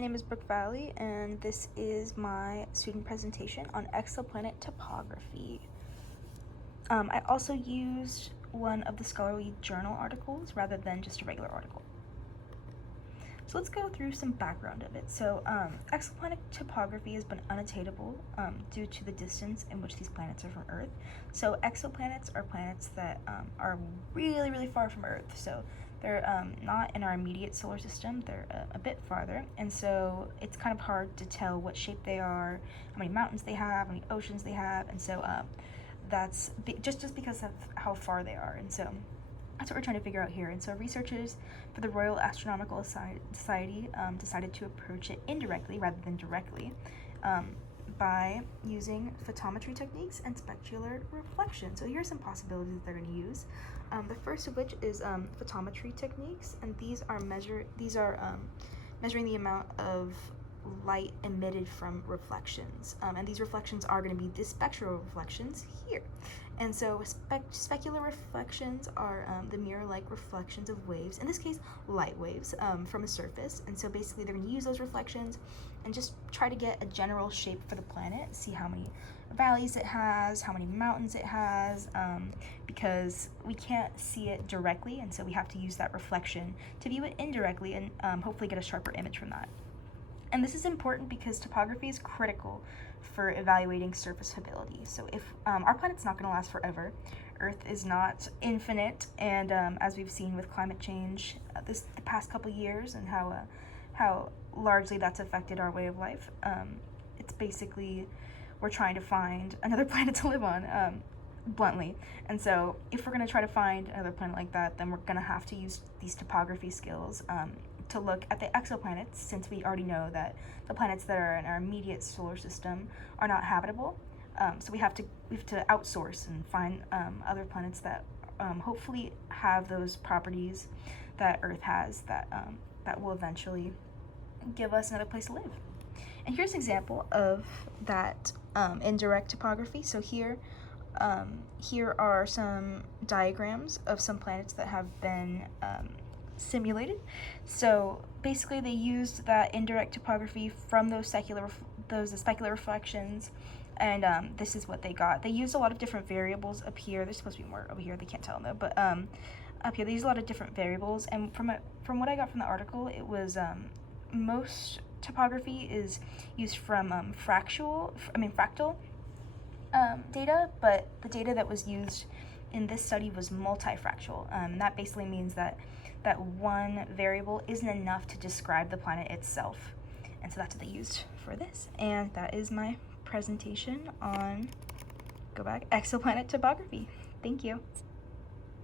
my name is Brooke Valley, and this is my student presentation on exoplanet topography. I also used one of the scholarly journal articles rather than just a regular article. So let's go through some background of it. So exoplanet topography has been unattainable due to the distance in which these planets are from Earth. So exoplanets are planets that are really, really far from Earth. So they're not in our immediate solar system, they're a bit farther. And so it's kind of hard to tell what shape they are, how many mountains they have, how many oceans they have. And so that's just because of how far they are. And so that's what we're trying to figure out here. And so researchers for the Royal Astronomical Society decided to approach it indirectly rather than directly by using photometry techniques and specular reflection. So here are some possibilities that they're going to use. The first of which is photometry techniques, and these are measuring the amount of light emitted from reflections, and these reflections are going to be the spectral reflections here. And so specular reflections are the mirror-like reflections of waves, in this case light waves, from a surface. And so basically they're going to use those reflections and just try to get a general shape for the planet, see how many valleys it has, how many mountains it has, because we can't see it directly, and so we have to use that reflection to view it indirectly and hopefully get a sharper image from that. And this is important because topography is critical for evaluating surface habitability. So if our planet's not going to last forever, Earth is not infinite, and as we've seen with climate change the past couple years and how largely that's affected our way of life, it's basically we're trying to find another planet to live on, bluntly. And so if we're going to try to find another planet like that, then we're going to have to use these topography skills to look at the exoplanets, since we already know that the planets that are in our immediate solar system are not habitable. So we have to outsource and find other planets that hopefully have those properties that Earth has, that will eventually give us another place to live. And here's an example of that indirect topography. So here are some diagrams of some planets that have been simulated. So basically they used that indirect topography from those specular reflections, and this is what they got. They used a lot of different variables up here. There's supposed to be more over here, they can't tell though, but up here they used a lot of different variables, and from what I got from the article, it was most topography is used from fractal data, but the data that was used in this study was multifractal, and that basically means that one variable isn't enough to describe the planet itself. And so that's what they used for this. And that is my presentation on exoplanet topography. Thank you.